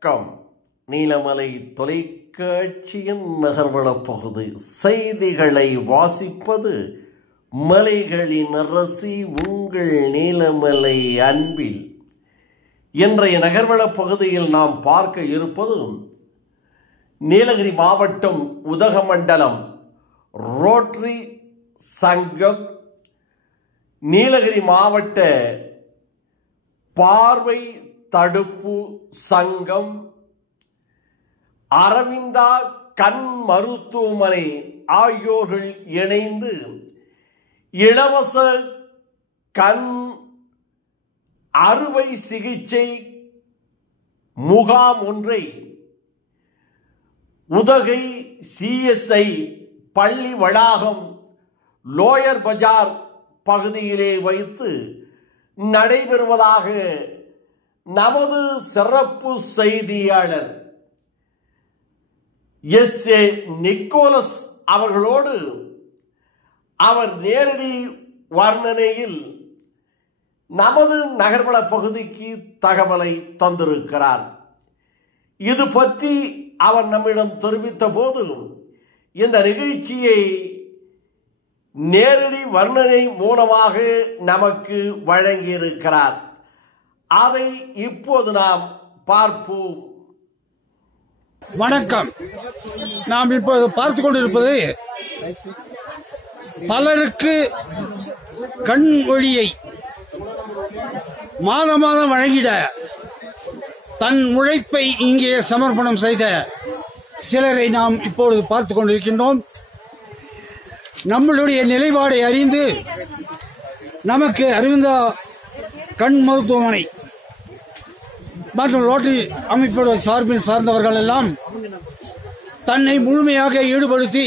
வணக்கம். நீலமலை தொலைக்காட்சியின் நகர்வளப் பகுதி செய்திகளை வாசிப்பது மலைகளின் அரசி உங்கள் நீலமலை அன்பில். இன்றைய நகர்வளப் பகுதியில் நாம் பார்க்க இருப்பது நீலகிரி மாவட்டம் உதகமண்டலம் ரோட்டரி சங்கம், நீலகிரி மாவட்ட பார்வை தடுப்பு சங்கம், அரவிந்தா கண் மருத்துவமனை ஆகியோர்கள் இணைந்து இலவச கண் அறுவை சிகிச்சை முகாம் ஒன்றை உதகை CSI பள்ளி வளாகம் லோயர் பஜார் பகுதியிலே வைத்து நடைபெறுவதாக நமது சிறப்பு செய்தியாளர் SA நிக்கோலஸ் அவர்களோடு அவர் நேரடி வர்ணனையில் நமது நகர்வள பகுதிக்கு தகவலை தந்திருக்கிறார். இது பற்றி அவர் நம்மிடம் தெரிவித்த போது இந்த நிகழ்ச்சியை நேரடி வர்ணனை மூலமாக நமக்கு வழங்கியிருக்கிறார். அதை இப்போது நாம் பார்ப்போம். வணக்கம். நாம் இப்போது பார்த்துக் கொண்டிருப்பது பலருக்கு கண் ஒளியை மாதம் மாதம் வழங்கிட தன் உழைப்பை இங்கே சமர்ப்பணம் செய்த சிலரை நாம் இப்பொழுது பார்த்துக் கொண்டிருக்கின்றோம். நம்மளுடைய நிலைப்பாடை அறிந்து நமக்கு அரவிந்தா கண் மருத்துவமனை மற்றும் ரோட்டரி அமைப்போட சார்பில் சார்ந்தவர்கள் எல்லாம் தன்னை முழுமையாக ஈடுபடுத்தி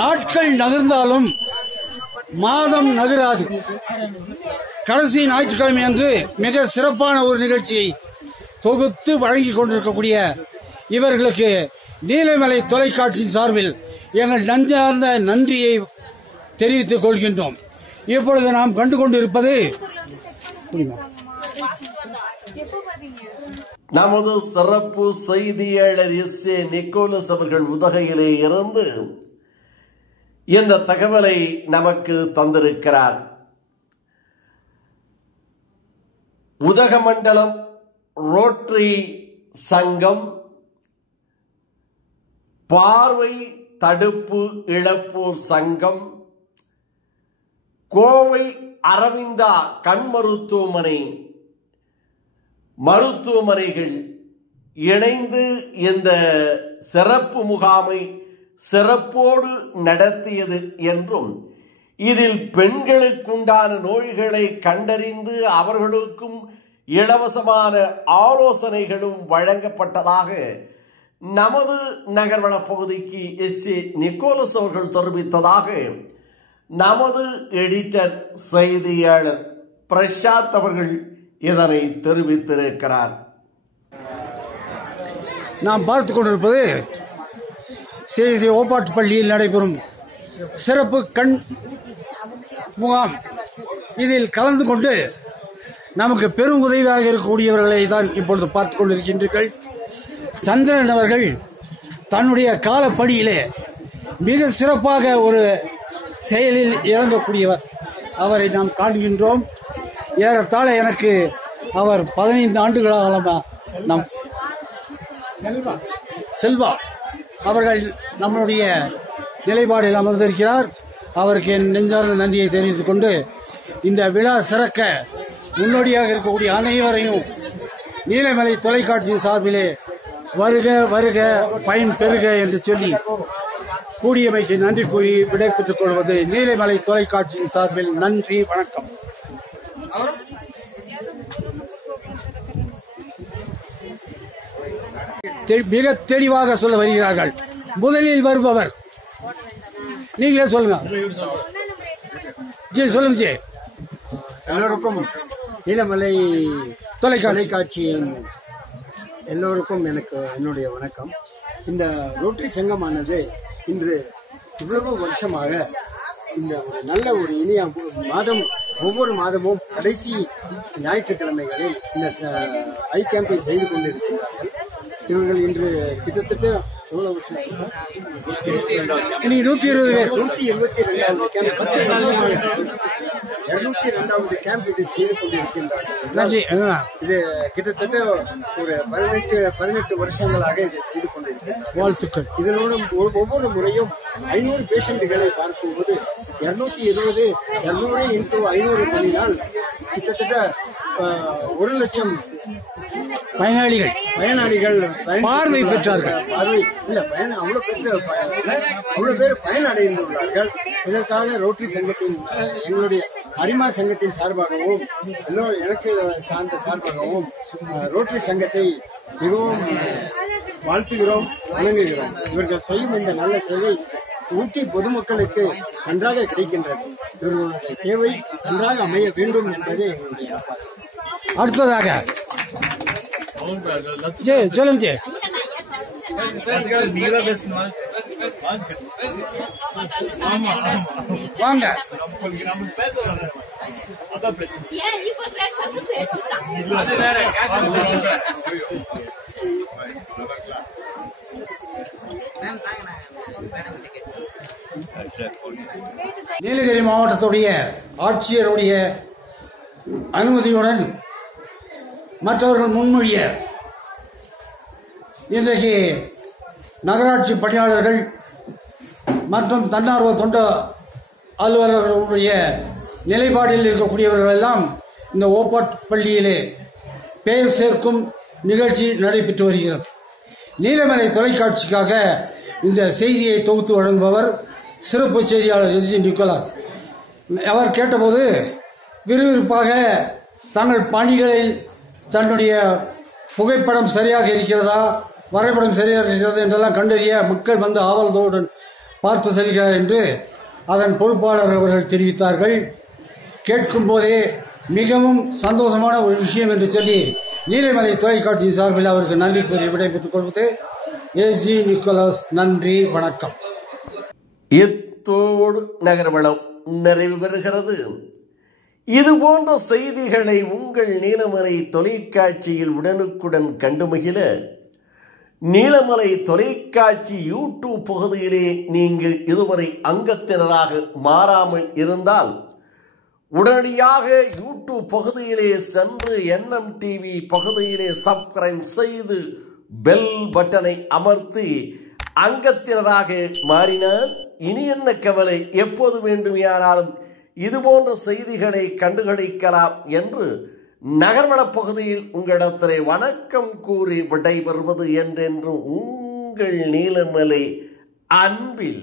நாட்கள் நகர்ந்தாலும் மாதம் நகராது. கடைசி ஞாயிற்றுக்கிழமை அன்று மிக சிறப்பான ஒரு நிகழ்ச்சியை தொகுத்து வழங்கிக் கொண்டிருக்கக்கூடிய இவர்களுக்கு நீலமலை தொலைக்காட்சியின் சார்பில் எங்கள் நெஞ்சார்ந்த நன்றியை தெரிவித்துக் கொள்கின்றோம். இப்பொழுது நாம் கண்டு கொண்டிருப்பது நமது சிறப்பு செய்தியாளர் SA நிக்கோலஸ் அவர்கள் உதகையிலே இருந்து இந்த தகவலை நமக்கு தந்திருக்கிறார். உதகமண்டலம் ரோட்டரி சங்கம், பார்வை தடுப்பு இழப்போர் சங்கம், கோவை அரவிந்தா கண் மருத்துவமனைகள் இணைந்து இந்த சிறப்பு முகாமை சிறப்போடு நடத்தியது என்றும், இதில் பெண்களுக்குண்டான நோய்களை கண்டறிந்து அவர்களுக்கும் இலவசமான ஆலோசனைகளும் வழங்கப்பட்டதாக நமது நகர்வள பகுதிக்கு SA நிக்கோலஸ் அவர்கள் தெரிவித்ததாக நமது எடிட்டர் செய்தியாளர் பிரசாத் அவர்கள் இதனை தெரிவித்திருக்கிறார். நாம் பார்த்துக் கொண்டிருப்பது CSI ஓப்பாட்டு பள்ளியில் நடைபெறும் சிறப்பு கண் முகாம். இதில் கலந்து கொண்டு நமக்கு பெரும் உதவியாக இருக்கக்கூடியவர்களை தான் இப்பொழுது பார்த்துக் கொண்டிருக்கின்றீர்கள். சந்திரன் அவர்கள் தன்னுடைய காலப்பணியிலே மிக சிறப்பாக ஒரு செயலில் இறங்கக்கூடியவர். அவரை நாம் காண்கின்றோம். ஏறத்தாழ எனக்கு அவர் 15 ஆண்டுகளாக நம் செல்வா அவர்கள் நம்மளுடைய நிலைப்பாடில் அமர்ந்திருக்கிறார். அவருக்கு என் நெஞ்சார்ந்த நன்றியை தெரிவித்துக் கொண்டு இந்த விழா சிறக்க முன்னோடியாக இருக்கக்கூடிய அனைவரையும் நீலமலை தொலைக்காட்சி சார்பிலே வருக வருக பயன் பெறுக என்று சொல்லி கூடியமைக்கு நன்றி கூறி விடைபெற்றுக் கொள்வது நீலமலை தொலைக்காட்சியின் சார்பில் நன்றி, வணக்கம். மிக தெளிவாக சொல்ல வருகிறார்கள். முதலில் வருபவர் நீங்களே சொல்லுங்க. சொல்லுங்க. எல்லோருக்கும் நீலமலை தொலைக்காட்சியின் எல்லோருக்கும் என்னுடைய வணக்கம். இந்த ரோட்டரி சங்கமானது இன்று இவ்வளவு வருஷமாக இந்த ஒரு நல்ல ஒரு இனிய மாதம் ஒவ்வொரு மாதமும் கடைசி ஞாயிற்றுக்கிழமைகளில் இந்த ஐ கேம்பை செய்து கொண்டிருக்கிறார்கள். இவர்கள் இன்று கிட்டத்தட்ட எவ்வளவு வருஷம் 272வது கேம்ப் இது செய்து கொண்டிருக்கின்றார்கள். இது கிட்டத்தட்ட ஒரு 18 வருஷங்களாக இதை செய்து கொண்டிருக்கிறார்கள். வாழ்த்துக்கள். இதனோடு ஒவ்வொரு முறையும் 500 பேஷண்ட்டுகளை பார்க்கும்போது 220 into 500 பண்ணினால் கிட்டத்தட்ட 1 லட்சம் பயனாளிகள் பார்வை பெற்றார்கள். அவ்வளவு பேர் பயனடைந்துள்ளார்கள். இதற்காக ரோட்டரி சங்கத்தின் எங்களுடைய அரிமா சங்கத்தின் சார்பாகவும் எனக்கு சார்ந்த சார்பாகவும் ரோட்டரி சங்கத்தை மிகவும் வாழ்த்துகிறோம், வணங்குகிறோம். இவர்கள் செய்யும் இந்த நல்ல சேவை ஊட்டி பொதுமக்களுக்கு நன்றாக கிடைக்கின்றது. இவர்களுடைய சேவை நன்றாக அமைய வேண்டும் என்பதே எங்களுடைய. அடுத்ததாக சொல்லுங்க. வாங்க. நீலகிரி மாவட்டத்துடைய ஆட்சியருடைய அனுமதியுடன் மற்றவர்கள் முன்மொழிய இன்றைக்கு நகராட்சி பணியாளர்கள் மற்றும் தன்னார்வ தொண்டு அலுவலர்களுடைய நிலைப்பாட்டில் இருக்கக்கூடியவர்கள் எல்லாம் இந்த ஓப்பாட் பள்ளியிலே பெயர் சேர்க்கும் நிகழ்ச்சி நடைபெற்று வருகிறது. நீலமலை தொலைக்காட்சிக்காக இந்த செய்தியை தொகுத்து வழங்குபவர் சிறப்பு செய்தியாளர் எஸ்.ஜி. நிக்கோலாஸ். அவர் கேட்டபோது விறுவிறுப்பாக தங்கள் பணிகளில் தன்னுடைய புகைப்படம் சரியாக இருக்கிறதா, வரைபடம் சரியாக இருக்கிறதா என்றெல்லாம் கண்டறிய மக்கள் வந்து ஆவலோடு பார்த்து செல்கிறார் என்று அதன் பொறுப்பாளர் அவர்கள் தெரிவித்தார்கள். கேட்கும் போதே மிகவும் சந்தோஷமான ஒரு விஷயம் என்று சொல்லி நீலமலை தொலைக்காட்சி சார்பில் அவருக்கு நன்றி கூறி விடைபெற்றுக் கொள்வது எஸ்.ஜி. நிக்கோலாஸ். நன்றி, வணக்கம். இத்தோடு நகர்வளம் நிறைவு பெறுகிறது. இது போன்ற செய்திகளை உங்கள் நீலமலை தொலைக்காட்சியில் உடனுக்குடன் கண்டு மகிழ நீலமலை தொலைக்காட்சி யூடியூப் பகுதியிலே நீங்கள் இதுவரை அங்கத்தினராக மாறாமல் இருந்தால் உடனடியாக யூடியூப் பகுதியிலே சென்று NMTV பகுதியிலே சப்ஸ்கிரைப் செய்து பெல் பட்டனை அமர்த்தி அங்கத்தினராக மாறினால் இனி என்ன கவலை, எப்போது வேண்டுமானாலும் இதுபோன்ற செய்திகளை கண்டுகளிக்கலாம் என்று நகர்வள பகுதியில் உங்களிடத்திலே வணக்கம் கூறி விடைபெறுவது என்றென்றும் உங்கள் நீலமலை அன்பில்